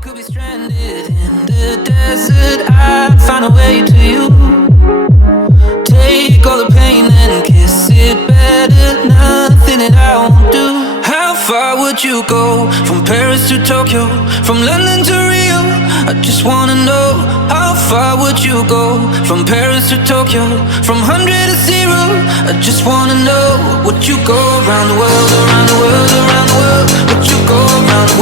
could be stranded in the desert, I'd find a way to you. Take all the pain and kiss it better. Nothing that I won't do. How far would you go? From Paris to Tokyo, from London to Rio. I just wanna know, how far would you go? From Paris to Tokyo, from 100 to 0. I just wanna know, would you go around the world, around the world, around the world? Would you go around the